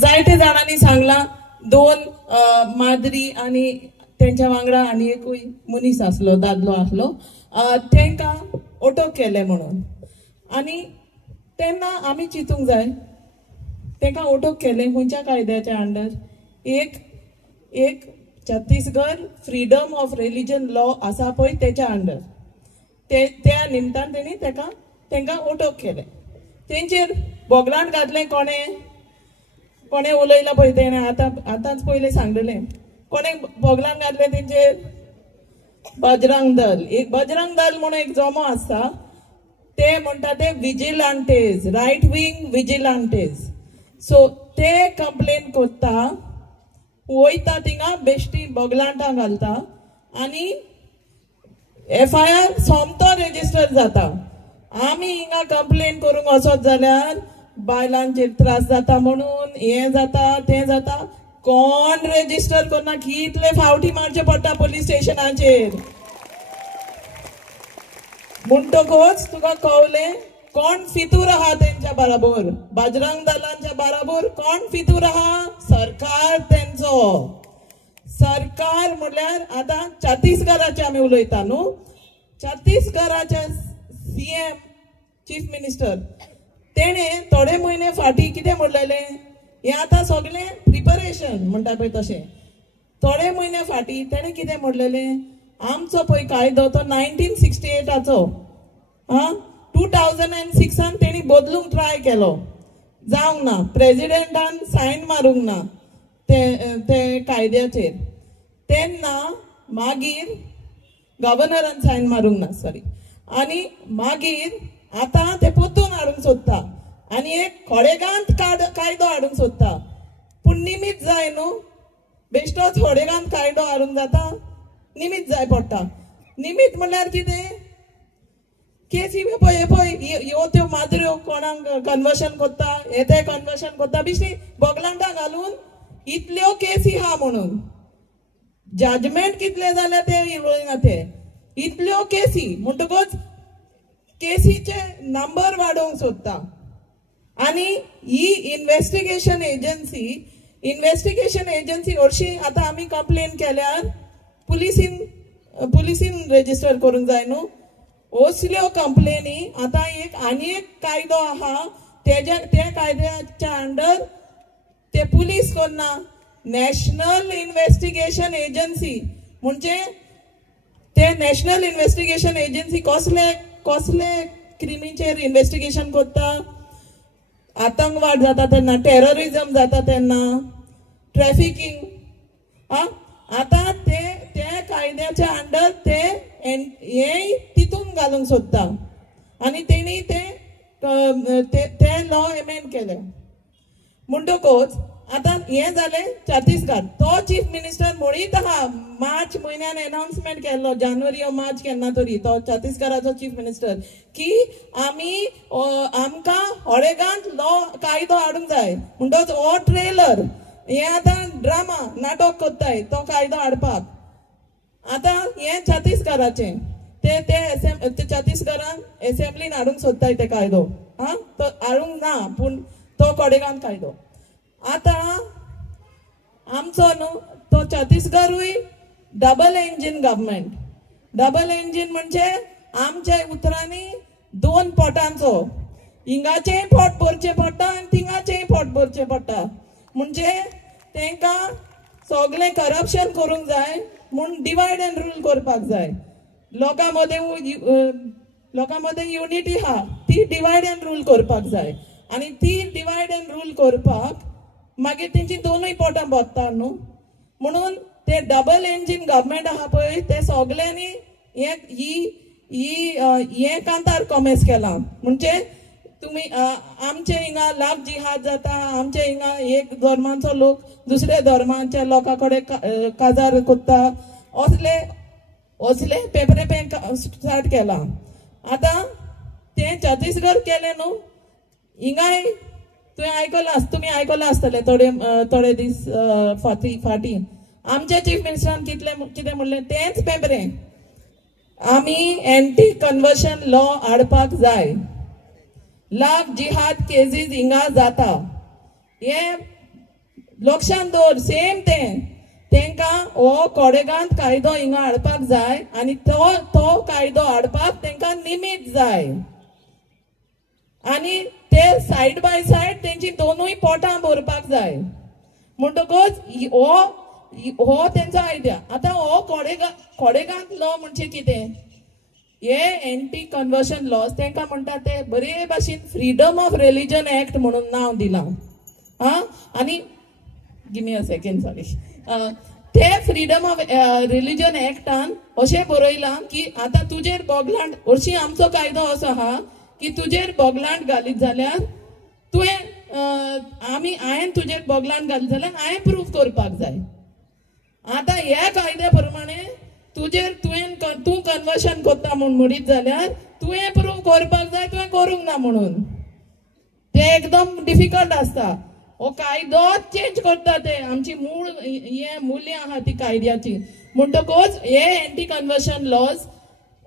जायते जाणांनी सांगला दोन मादरी आणि त्यांच्या वांगडा आणि एकूय मनीस असलो दादलो असलो तेंका अटक केले म्हणून आणि तेन्ना आमी चिंतूंक जाय तेंका अटक केले खंयच्या कायद्याच्या अंडर एक Chhattisgarh freedom of religion law आसा पळय तेच्या अंडर त्या निमतान तेणी तेंका अटक केले तेंचेर बोगलांत घातलें कोणे उलयला पळय तेणें आतांच पयलें सांगलेलें कोणे बोगलांत घातलें तेंचेर बजरंग दल म्हणून एक जमो आसता ते म्हणटा ते विजिलांटेज रायट विंग विजिलांटेज सो ते कंप्लेन कोत्ता वयता थिंगा बेश्टी बोगलांटां घालता आनी FIR सोमतो रेजिस्टर जाता आमी हिंगा कंप्लेन करूंक वचत जाल्यार बायलांचेर त्रास जाता म्हणून हें जाता तें जाता कोण रेजिस्टर करना कितले फावटी मारचे पडटा पुलीस स्टेशनाचेर म्हणटकूच तुका कळले कोण फितूर आहा तेंच्या बराबर बजरंग दलांच्या बराबर कोण फितूर आहा सरकार तेंचो सरकार म्हळ्यार आतां छत्तीसगडाचे आमी उलयता न्हू छत्तीसगडाचे CM चीफ मिनिस्टर तेणे थोडे म्हयने फाटी कितें म्हणलेलें हें आतां सगळें प्रिपरेशन म्हणटा पळय तशें थोडे म्हयने फाटी तेणे कितें म्हणलेलें आमचो पळय कायदो तो 1968 2006 तेणी बदलूंक ट्राय केलो जावंक ना प्रेसिडेंटान सायन मारूंक ना ते कायद्याचेर तेन्ना मागीर गव्हर्नरान सायन मारूंक ना सॉरी आनी मागीर आतां ते परतून हाडूंक सोदता आनी एक खोडेगांत कायदो हाडूंक सोदता पूण निमीत जाय न्हू बेश्टोच खोडेगांत कायदो हाडूंक जाता निमीत जाय पडटा निमीत म्हणल्यार कितें केसी पळय ह्यो त्यो मादऱ्यो कोणाक कन्वर्शन कोत्ता ते कन्वर्शन कोत्ता बेश्टी बोगलांटां घालून इतल्यो केसी आहा म्हणून जजमेंट कितले जाले ते उलयना ते इतल्यो केसी म्हणटकूच केसीचे नंबर वाडोवंक सोदता आनी ही इन्व्हेस्टिगेशन एजन्सी हरशीं आतां आमी कंप्लेन केल्यार पुलिसीन रेजिस्टर करूंक जाय न्हू असल्यो कंप्लेनी आतां आनी एक कायदो आहा त्या कायद्याच्या अंडर ते पुलीस करना नॅशनल इन्व्हेस्टिगेशन एजन्सी म्हणजे ते नॅशनल इन्व्हेस्टिगेशन एजन्सी कसले क्रिमीचेर इन्व्हेस्टिगेशन करता आतंकवाद जाता तेन्ना टेररिझम जाता तेन्ना ट्रॅफिकिंग आतां त्या कायद्याच्या अंडर हे तितून घालूंक सोदता आनी तेणी ते लॉ एमेंड केले म्हणटकूच आतां हें जालें छत्तीसगड तो चीफ मिनिस्टर म्हणीत आहा मार्च म्हयन्यान अनाउन्समेंट केल्लो जानेवारी मार्च केन्ना तरी तो छत्तीसगडाचो चीफ मिनिस्टर की आमकां होडेगांत लॉ कायदो हाडूंक जाय म्हणटच हो ट्रेलर हें आतां ड्रामा नाटक कोत्ताय तो कायदो हाडपाक आतां हें छत्तीसगडाचें ते छत्तीसगडान एसेंब्लीन हाडूंक सोदताय ते कायदो तो हाडूंक ना पूण तो कोडेगांत कायदो आतां आमचो न्हू तो छत्तीसगडूय double engine government double engine म्हणजे आमच्या उतरांनी दोन पोटांचो हिंगाचेय पोट भरचें पडटा आनी थिंगाचेय पोट भरचें पडटा म्हणजे तांकां सगळें करप्शन करूंक जाय म्हूण डिवायड एंड रूल करपाक जाय लोकां मदें युनिटी आहा ती डिवायड एंड रूल करपाक जाय आनी ती डिवायड एंड रूल करपाक मागीर तेंची दोनूय पोटां भरता न्हू म्हणून ते डबल इंजीन गव्हर्मेंट आहा पळय ते सगळ्यांनी हे कांतार कॉमेस केलां म्हणजे तुमी आमचे हिंगा लाभ जिहाद जाता आमचे हिंगा एक धर्माचो लोक दुसऱ्या धर्माच्या लोकां कडेन काजार कोत्ता असले पेपरे स्टार्ट केला आतां ते छत्तीसगड केले न्हू हिंगाय तुमी आयकलां आसतलें थोडे दीस फाटी आमच्या चीफ मिनिस्टरान कितें म्हणलें तेंच पेपरें आमी एंटी कन्वर्शन लॉ हाडपाक जाय लाभ जिहाद केसीस हिंगा जाता हे लक्षांत दवर सेम तेंका हो कोडेगांत कायदो हिंगा हाडपाक जाय आनी तो कायदो हाडपाक तेंका निमित जाय आनी ते सायड बाय सायड तेंची दोनूय पोटां भरपाक जाय म्हणटकच हो तेंचो आयडिया. आतां हो कोडेगांत लॉ म्हणजे कितें हे एंटी कन्वर्शन लॉज तेंका म्हणटा ते बरे भाशेन फ्रीडम ऑफ रिलीजन एक्ट म्हणून नांव दिलां आनी give me a second sorry ते फ्रीडम ऑफ रिलीजन एक्टान अशें बरयलां की आतां तुजेर बोगलांड हरशीं आमचो कायदो असो आहा की तुजेर बोगलांड घालीत जाल्यार तुवें हांवें तुजेर बोगलांड घालीत जाल्यार हांवें प्रूफ करपाक जाय. आतां ह्या कायद्या प्रमाणे तूं कन्वर्शन करता म्हूण म्हणीत जाल्यार तुवें प्रूफ करपाक जाय तुवें करूंक ना म्हणून ते एकदम डिफिकल्ट आसता. हो कायदोच चेंज करता ते आमची मूळ हे मूल्य आहा ती कायद्याची म्हणटकच हे एंटी कन्वर्शन लॉज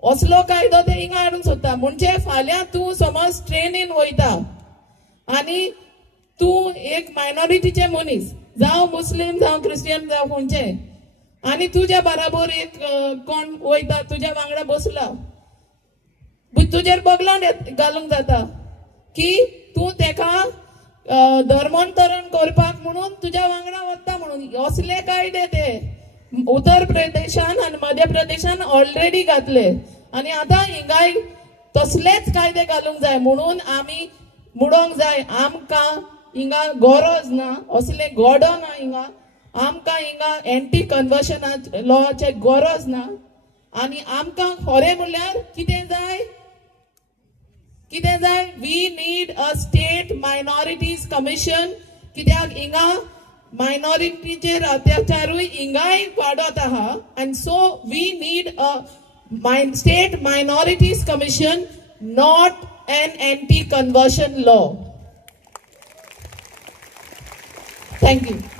असलो कायदो ते हिंगा हाडूंक सोदता. म्हणजे फाल्यां तूं समज ट्रेनीन वयता आनी तूं एक मायनॉरिटीचे मनीस जावं मुस्लीम जावं क्रिस्टियन जावं खंयचे आनी तुज्या बराबर एक कोण वयता तुज्या वांगडा बसला तुजेर बोगलांड घालूंक जाता की तूं तेका धर्मांतरण करपाक म्हणून तुज्या वांगडा वता म्हणून. असले कायदे ते उत्तर प्रदेशान आनी मध्य प्रदेशान ऑलरेडी घातले आनी आतां हिंगाय तसलेच कायदे घालूंक जाय म्हणून आमी म्हणोंक जाय आमकां हिंगा गरज ना असले घोडो ना हिंगा आमकां हिंगा एंटी कन्वर्शन लॉचे गरज ना आनी आमकां खरें म्हणल्यार कितें जाय we need a state minorities commission कित्याक हिंगा मायनॉरिटीचेर अत्याचारूय हिंगाय वाडत आहा आनी so we need a state minorities commission not an anti conversion law. Thank you.